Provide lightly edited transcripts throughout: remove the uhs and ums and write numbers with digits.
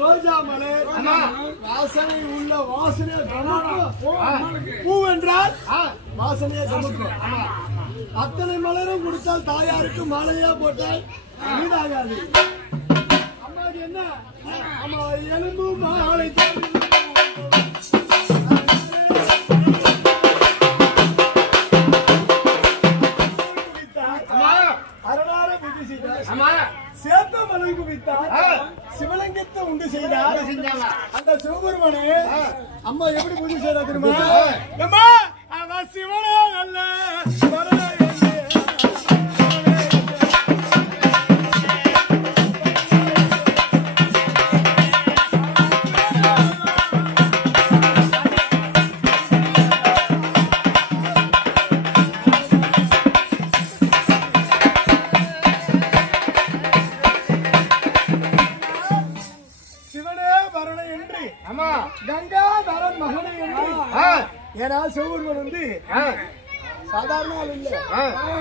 ரோஜா மலர் வாசனை உள்ள வாசனை பூ என்றால் வாசனையை சமைக்கும். அத்தனை மலரும் கொடுத்தால் தாயாருக்கு மாலையா போட்டால் வீடாகாது. அம்மாவுக்கு என்ன? அம்மா எலும்பு மாலை சேத்த மலை குவித்தார், சிவலிங்கத்தை உண்டு செய்தார். அந்த சிவபெருமானே அம்மா எப்படி பூஜை செய்யறா தெரியுமா? அம்மா அவ சிவனே அல்ல கங்காதரன் மகனை என்று. ஏன்னா சிவபெருமான் வந்து சாதாரண ஆள் இல்ல.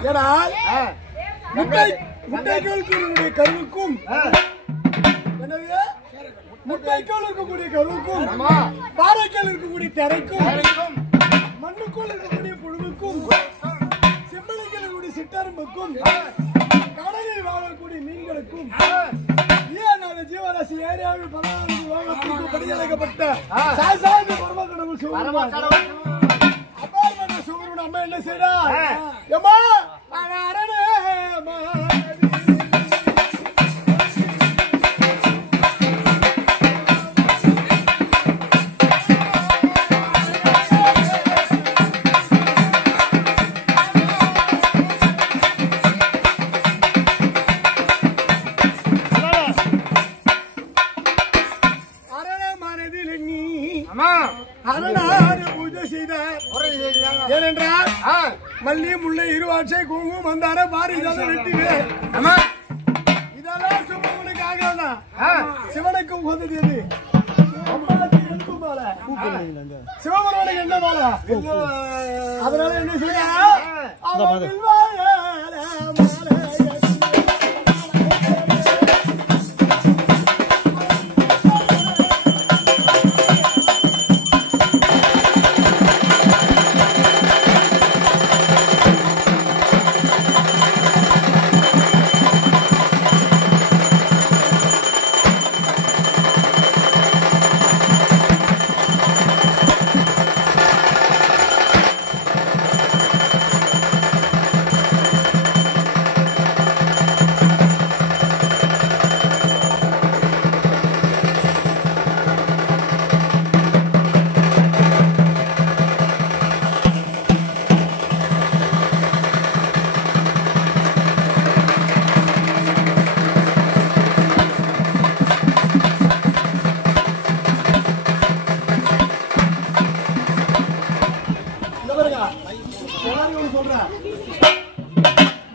ஏன்னா முட்டைக்கோளுடைய கருவுக்கும் எனவே முட்டைக்கோள் இருக்கக்கூடிய கருவுக்கும் பாறைக்கோள் இருக்கக்கூடிய திரைக்கும் மண்ணுக்குள் இருக்கக்கூடிய புழுவுக்கும் செம்மலுக்கு இருக்கக்கூடிய சிட்டரும்புக்கும் கடலில் வாழக்கூடிய மீன்களுக்கும் ஜீவராசி ஏரியாவில் படியழைக்கப்பட்ட சாய்சாய்ந்த பரமக்கடவுள் சிவபெருமான் அம்மா என்ன செய்யறா? அம்மா அரணே ஏனென்றால் மல்லி முல்லை இருவாட்சை குங்குமம் மந்தார பாரிஜாதம் வெட்டிவே இதெல்லாம் சிவனுக்காக சிவனுக்கு உகந்தது. சிவபெருமானுக்கு என்ன மாலை? அதனால என்ன செய்ய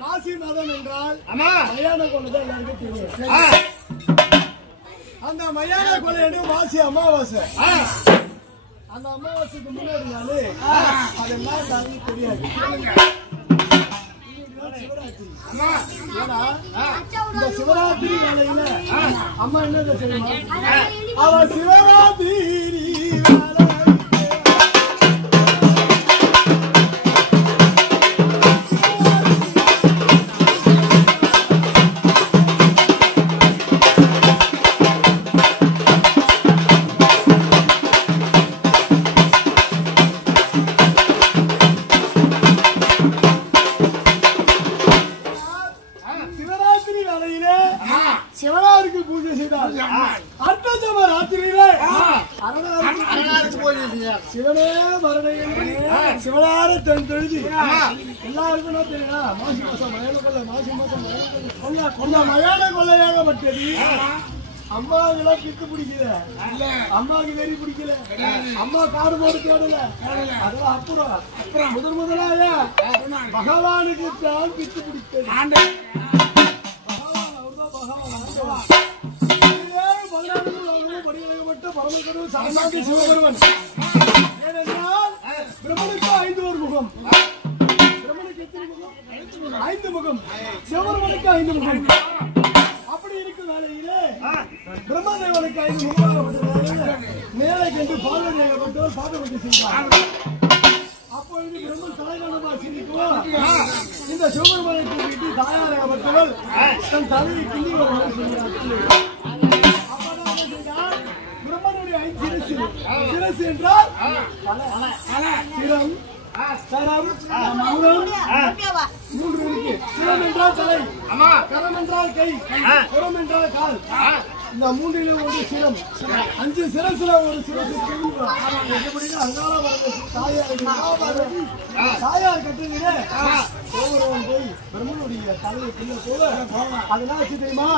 மாசி மாதம் என்றால் மயான கொள்ளைதான் எல்லாருக்கும் தெரியும். அந்த மயான கொள்ளை மாசி அமாவாசை. அந்த அமாவாசைக்கு முன்னாடி நாளே அதெல்லாம் தாங்க தெரியாது. ஏன்னா இந்த சிவராத்திரி வேலையில அம்மா என்ன செய்யணும்? அவ சிவராத்திரி சிவனாருக்கு பூஜை செய்தார். அர்த்தஜம ராத்திரியிலே சிவனே மரணம் சிவனார தொழுதி எல்லாருக்கும் தெரியுமா? மாசி மாசம் மயான கொள்ளை, மாசி மாசம் கொள்ள மயான கொள்ளையாகப்பட்டது. அம்மாவுக்கு பித்து பிடிக்கல, அம்மாவுக்கு வெறி பிடிக்கல, அம்மா காடு போடு தேடல. அதெல்லாம் அப்புறம் முதலாக பகவானுக்கு தான் பித்து பிடித்தது. சிவபெருமன் ஏனென்றால் பிரம்மனுக்கு 5 முகம். பிரம்மனுக்கு எத்தனை முகம்? 5 முகம். சிவபெருமனுக்கு 5 முகம். அப்படி இருக்கும் வேளையிலே பிரம்மதேவனுக்கு 5 முகமாக மேலே கண்டு பார்வதியாகப்பட்டவர் பாதபதி செய்தார். அப்பொழுது பிரம்மன் தலைவனமா சிந்திக்குவோம். இந்த சிவபெருமானை கூட்டிட்டு தாயாராகப்பட்டவள் தன் தலையை கிள்ளி வருவார் சொல்கிறார். பிரம்மனுடைய 5 சிரசு. சிரசு என்றால் சிரம், கரம், முரம், 3 இருக்கு. சிரம் என்றால் தலை, கரம் என்றால் கை, புறம் என்றால் கால். இந்த 3ல ஒரு சிரம். 5 சிரசுல ஒரு சிரசு. தாயார் கட்டுங்களே ஒவ்வொருவன் போய் பிரம்மனுடைய தலையை பின்ன போல அதனால தெரியுமா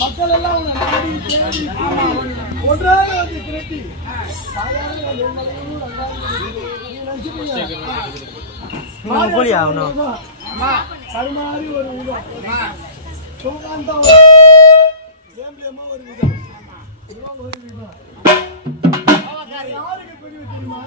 மக்கள் எல்லாம் ஒன்றாக வந்து திரட்டி கருமாறி ஒரு விதம் சுகாந்தா ஒரு விதம் ஒரு விதம் யாருக்கு பெரிய தெரியுமா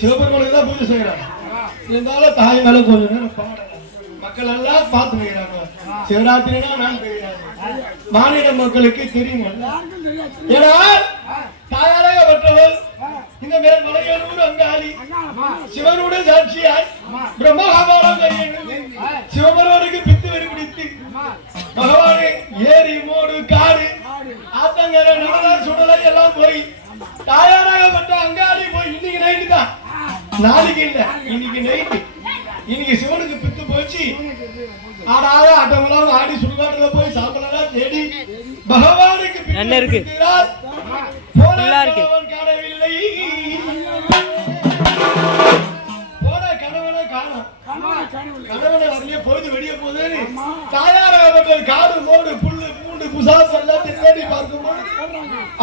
சிவபெருமானுக்கு தான் பூஜை செய்யறாங்க. இருந்தாலும் தாய் மேல கொஞ்சம் நேரம் பாடல. மக்கள் எல்லாம் பார்த்து வைக்கிறாங்க. சிவராத்திரினா நான் தெரியாது, மாநில மக்களுக்கு தெரியுங்க. ஏன்னா தாயாரப்பட்டவள் இந்த மேல் மலையனூர் அங்காளி சிவனுடைய சாட்சியாய் பிரம்மகாபாலம் சிவபெருமானுக்கு பித்து வெறி பிடித்து பகவானே ஏரி மோடு காடு ஆத்தங்கரை நடன சுடலை எல்லாம் போய் தாயாராகப்பட்ட அங்காளி போய் இன்னைக்கு நைட்டு தான், நாளைக்கு இல்ல இன்னைக்கு நைட்டு. இன்னைக்கு சிவனுக்கு பித்து போச்சு. ஆடாத ஆட்டமெல்லாம் ஆடி சுடுகாட்டுல போய் சாப்பிடலாம் தேடி பகவானுக்கு காணவில்லை. போன கணவனை காணும், கணவனை வரலையே பொழுது வெடிய போது தாயாராகப்பட்ட காடு மோடு புல்லு பூண்டு புசாசு எல்லாத்தையும் தேடி பார்க்கும்போது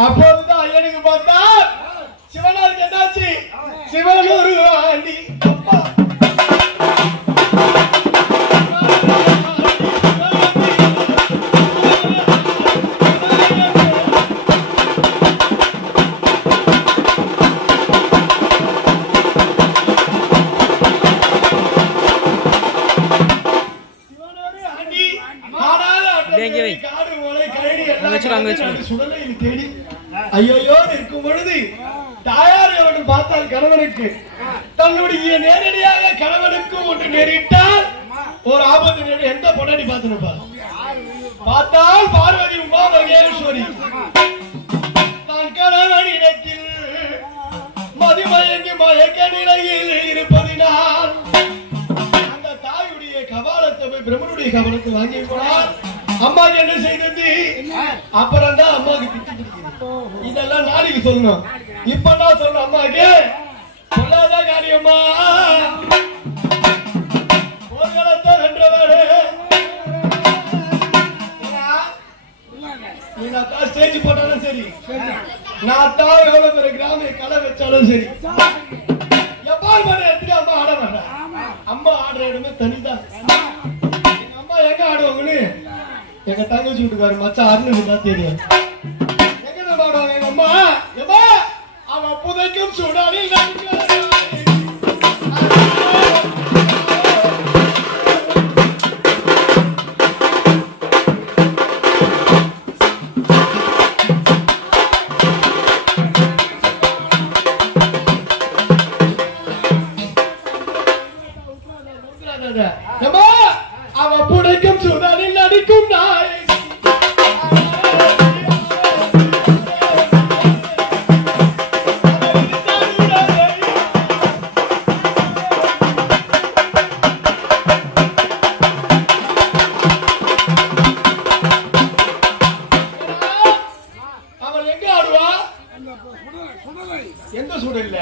அப்போதுதான் ஐயனுக்கு பார்த்தா சிவனாருக்கு என்னாச்சு, சிவனூர் ஆண்டி அப்பா ஐயோ இருக்கும் பொழுது தாயார் அவன் பார்த்தால் கணவனுக்கு தன்னுடைய நேரடியாக கணவனுக்கு ஒன்று நேரிட்டால் ஒரு ஆபத்து நேரி. எந்த பொண்டாட்டி பார்த்துருப்பா? பார்த்தால் பார்வதி உமா மகேஸ்வரி தான் கணவனிடத்தில் மதிமயங்கி மயக்க நிலையில் இருப்பதினால் அந்த தாயுடைய கபாலத்தை போய் பிரம்மனுடைய கபாலத்தை வாங்கி போனார். அம்மா என்ன செய்தது? அப்புறம் தான் அம்மாவுக்கு திட்டு பிடிக்குது. இதெல்லாம் நாளைக்கு சொல்லணும். இப்ப நான் சொல்லணும் அம்மாக்கு சொல்லாத காரியம்மா ஸ்டேஜ் போட்டாலும் சரி, நான் தான் எவ்வளவு பேர் கிராம கலை வச்சாலும் சரி, எப்பால் பண்ண இடத்துல அம்மா ஆட மாட்டேன். அம்மா ஆடுற இடமே தனிதான். எங்க அம்மா எங்க ஆடுவாங்கன்னு எங்க தங்கச்சி வீட்டுக்காரு மச்சான் அருண் தான் தெரியும். எங்க ஆடுவாங்க எங்க அம்மா? எம்மா அவன் புதைக்கும் சூடானில் அவன் புடைக்கும் சூடானில் அடிக்கும் நாய். அவன் எங்க ஆடுவா? எந்த சூழல்ல?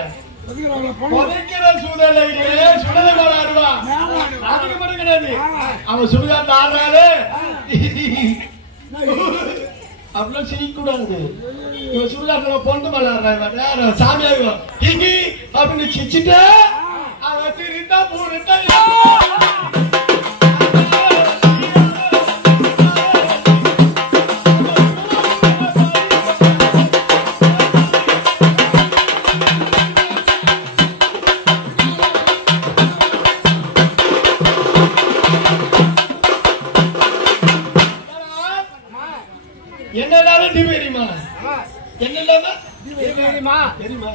அவன் சுடுகாட்டு ஆடுறாரு அப்படிலாம் செய்யக்கூடாது. இவன் சுடுகாட்டுல பொண்டு மேல ஆடுறாங்க சாமியார் அப்படின்னு சிரிச்சுட்டு அவன் சிரித்தா பூரிட்டா என்னடாலும் தெரியுமா? என்னடாமா தெரியுமா?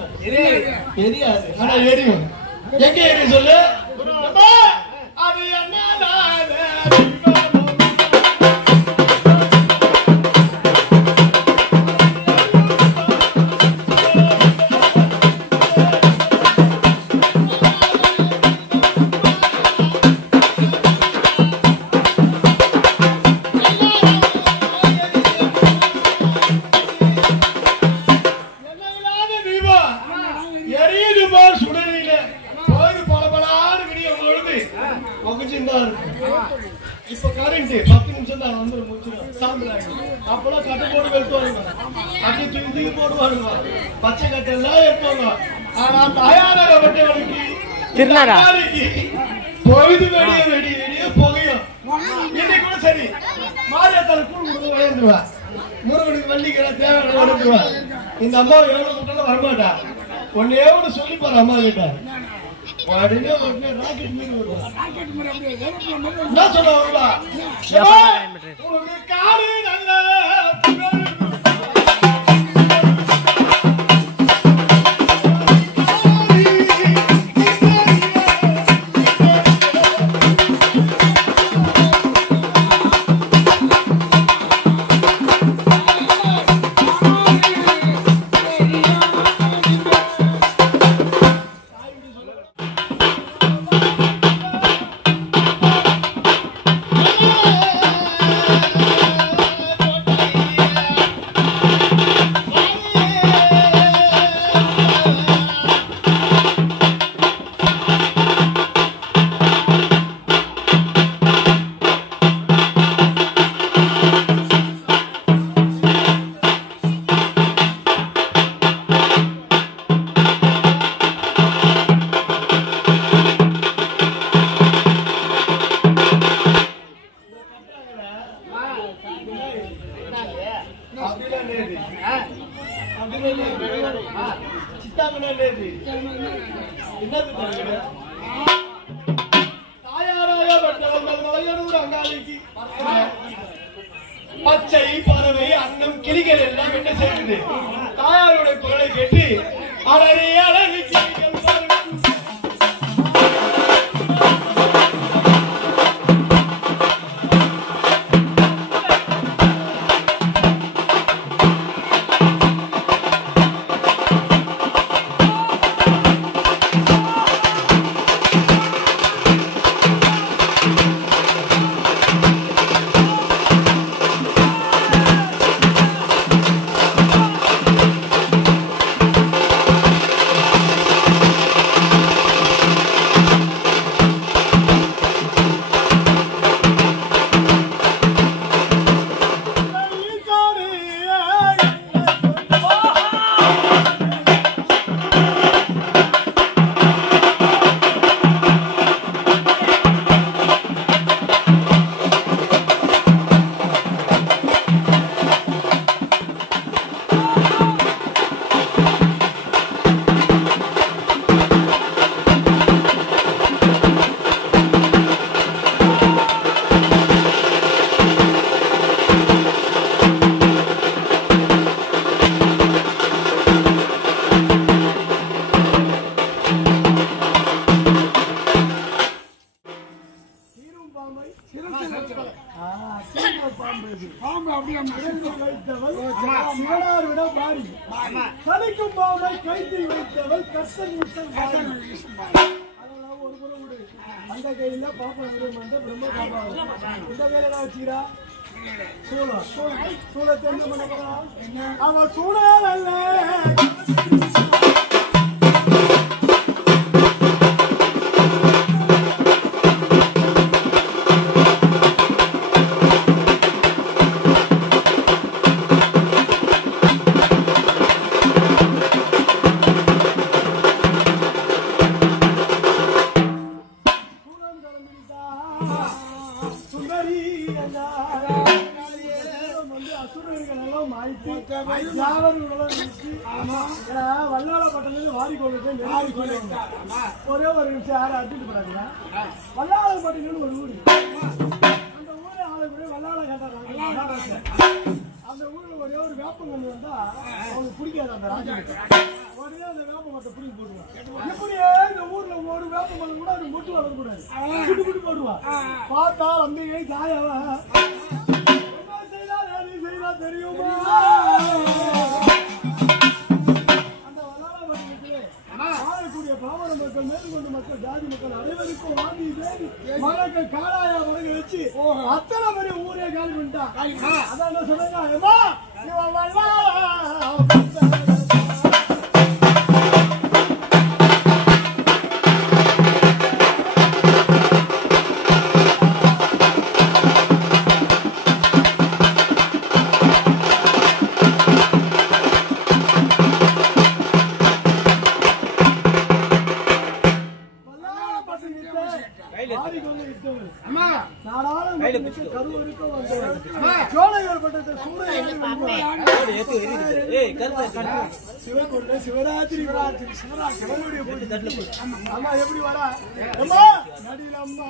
தெரியாது. ஆனா எரியும். எங்க எரியும் சொல்லு? அது என்னடா? இப்ப கரண்ட் 10 நிமிஷம் தான் வந்து முடிச்சிடும். சாம்பிளாங்க அப்பெல்லாம் கட்டை போட்டு வெளுத்துவாங்க, அப்படி தூக்கி போடுவாங்க, பச்சை கட்டெல்லாம் எடுப்பாங்க. ஆனா தயாராகப்பட்டவனுக்கு பொழுது வெடிய வெடிய வெடிய புகையும். இன்னைக்கு கூட சரி மாரியத்தால கூழ் கொடுத்து விளையாண்டுவா, முருகனுக்கு வள்ளிக்கிற தேவையான விளையாண்டுவா. இந்த அம்மா எவ்வளவு கூட்டாலும் வரமாட்டா. ஒன்னே ஒண்ணு சொல்லி பாரு அம்மா கிட்ட. உடனே ராக்கெட் மாதிரி வரும். என்ன சொல்லுவாங்களா? உங்க காடு நல்ல பச்சை பறவை அன்னம் கிளிகள் எல்லாம் என்ன செய்யுது? தாயாருடைய குரலை கேட்டு அழகே அழகு கிளிகள் கலிக்கும் பாவை கைத்தில் வைத்தவள் கஷ்டம் அந்த கையில பாப்பா வந்து பிரம்ம பாப்பா இந்த கையில வச்சுக்கிறா சூழத்தை என்ன பண்ண போறா? அவன் சூழல் அல்ல வல்லாளப்பட்டிலிருந்து வாரி கொண்டு ஒரே ஒரு நிமிஷம் யாரும் அடிச்சுட்டு போறாங்க. வல்லாளப்பட்டிலிருந்து ஒரு ஊரு, அந்த ஊரை ஆளுக்கு வல்லாள கேட்டாங்க. அந்த ஊர்ல ஒரே ஒரு வேப்பம் கொண்டு வந்தா அவனுக்கு பிடிக்காது. அந்த ராஜாவுக்கு உடனே அந்த வேப்ப மரத்தை பிடிச்சி போடுவான். எப்படியே இந்த ஊர்ல ஒரு வேப்ப மரம் கூட அது மொட்டு வளரக்கூடாது, குட்டு குட்டு போடுவான். பார்த்தா வந்து தாயாவா என்ன செய்தா தெரியுமா? வாழக்கூடிய பாமர மக்கள், மேற்கொண்டு மக்கள், ஜாதி மக்கள் அனைவருக்கும் வாங்கி மரங்கள் காலாயா மரங்கள் வச்சு அத்தனை பெரிய ஊரே காலி பண்ணிட்டான். அதான் என்ன சொன்னாங்க, சிவகொண்ட சிவராத்திரி சிவனுடைய பூஜை. ஆமா எப்படி வரா அம்மா நடிலம்மா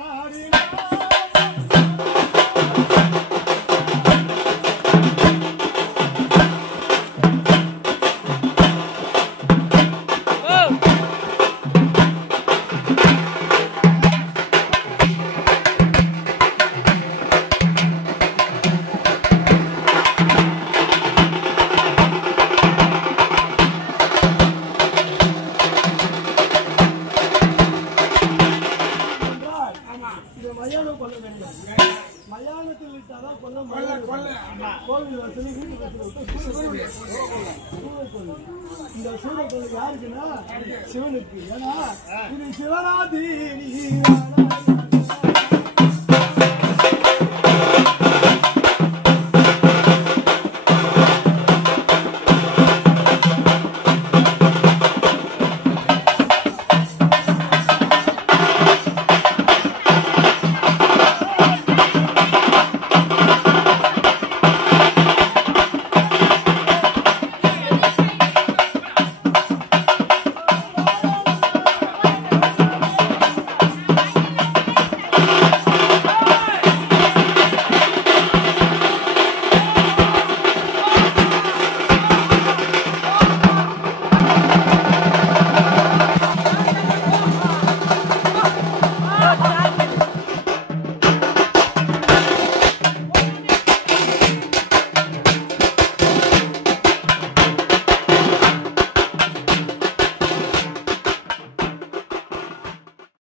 மயானத்தில் விட்டாதான் கோவில் வசதி இந்த சூரியக்கோவில் யாருக்குன்னா சிவனுக்கு. ஏன்னா இது சிவராத்திரி